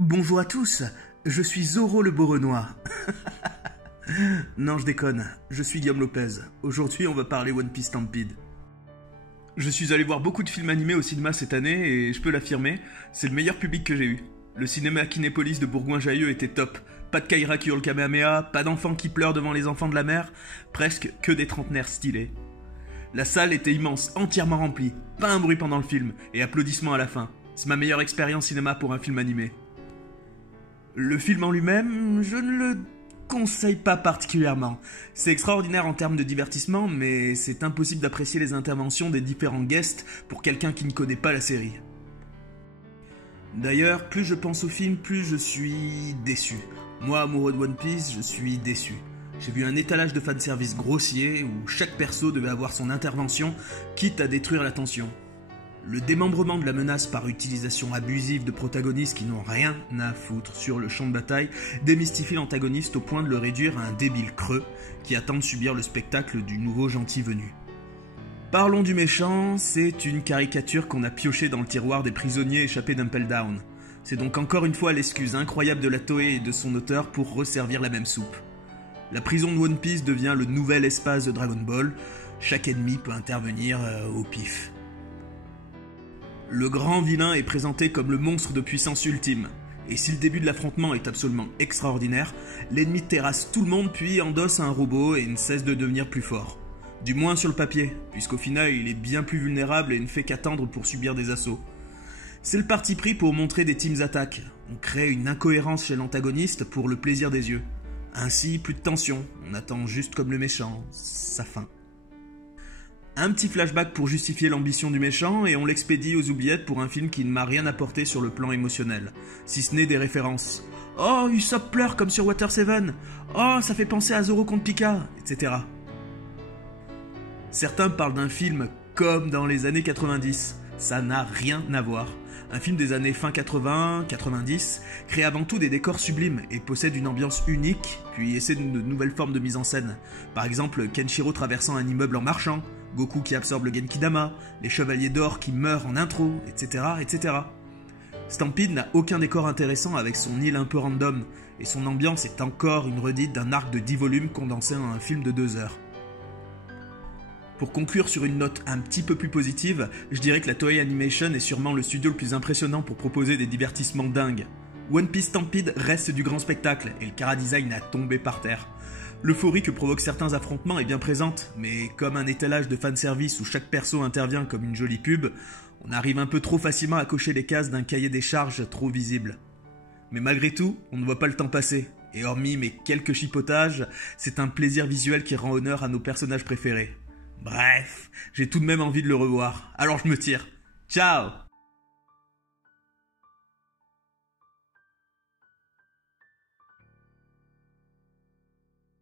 Bonjour à tous, je suis Zoro le Beau Renoir. Non, je déconne, je suis Guillaume Lopez. Aujourd'hui, on va parler One Piece Stampede. Je suis allé voir beaucoup de films animés au cinéma cette année et je peux l'affirmer, c'est le meilleur public que j'ai eu. Le cinéma Kinépolis de Bourgoin-Jallieu était top. Pas de Kaira qui hurle Kamehameha, pas d'enfants qui pleurent devant les enfants de la mer, presque que des trentenaires stylés. La salle était immense, entièrement remplie, pas un bruit pendant le film, et applaudissements à la fin. C'est ma meilleure expérience cinéma pour un film animé. Le film en lui-même, je ne le conseille pas particulièrement. C'est extraordinaire en termes de divertissement, mais c'est impossible d'apprécier les interventions des différents guests pour quelqu'un qui ne connaît pas la série. D'ailleurs, plus je pense au film, plus je suis déçu. Moi, amoureux de One Piece, je suis déçu. J'ai vu un étalage de fanservice grossier où chaque perso devait avoir son intervention, quitte à détruire la tension. Le démembrement de la menace par utilisation abusive de protagonistes qui n'ont rien à foutre sur le champ de bataille démystifie l'antagoniste au point de le réduire à un débile creux qui attend de subir le spectacle du nouveau gentil venu. Parlons du méchant, c'est une caricature qu'on a piochée dans le tiroir des prisonniers échappés d'Impel Down. C'est donc encore une fois l'excuse incroyable de la Toei et de son auteur pour resservir la même soupe. La prison de One Piece devient le nouvel espace de Dragon Ball, chaque ennemi peut intervenir au pif. Le grand vilain est présenté comme le monstre de puissance ultime. Et si le début de l'affrontement est absolument extraordinaire, l'ennemi terrasse tout le monde puis endosse un robot et ne cesse de devenir plus fort. Du moins sur le papier, puisqu'au final il est bien plus vulnérable et ne fait qu'attendre pour subir des assauts. C'est le parti pris pour montrer des teams attaques. On crée une incohérence chez l'antagoniste pour le plaisir des yeux. Ainsi, plus de tension, on attend juste comme le méchant, sa fin. Un petit flashback pour justifier l'ambition du méchant et on l'expédie aux oubliettes pour un film qui ne m'a rien apporté sur le plan émotionnel, si ce n'est des références. Oh, Usopp pleure comme sur Water 7. Oh, ça fait penser à Zoro contre Pika, etc. Certains parlent d'un film comme dans les années 90. Ça n'a rien à voir. Un film des années fin 80-90 crée avant tout des décors sublimes et possède une ambiance unique, puis essaie de nouvelles formes de mise en scène. Par exemple, Kenshiro traversant un immeuble en marchant, Goku qui absorbe le Genkidama, les chevaliers d'or qui meurent en intro, etc., etc. Stampede n'a aucun décor intéressant avec son île un peu random, et son ambiance est encore une redite d'un arc de 10 volumes condensé en un film de 2 heures. Pour conclure sur une note un petit peu plus positive, je dirais que la Toei Animation est sûrement le studio le plus impressionnant pour proposer des divertissements dingues. One Piece Stampede reste du grand spectacle et le chara-design a tombé par terre. L'euphorie que provoquent certains affrontements est bien présente, mais comme un étalage de fanservice où chaque perso intervient comme une jolie pub, on arrive un peu trop facilement à cocher les cases d'un cahier des charges trop visible. Mais malgré tout, on ne voit pas le temps passer, et hormis mes quelques chipotages, c'est un plaisir visuel qui rend honneur à nos personnages préférés. Bref, j'ai tout de même envie de le revoir, alors je me tire. Ciao!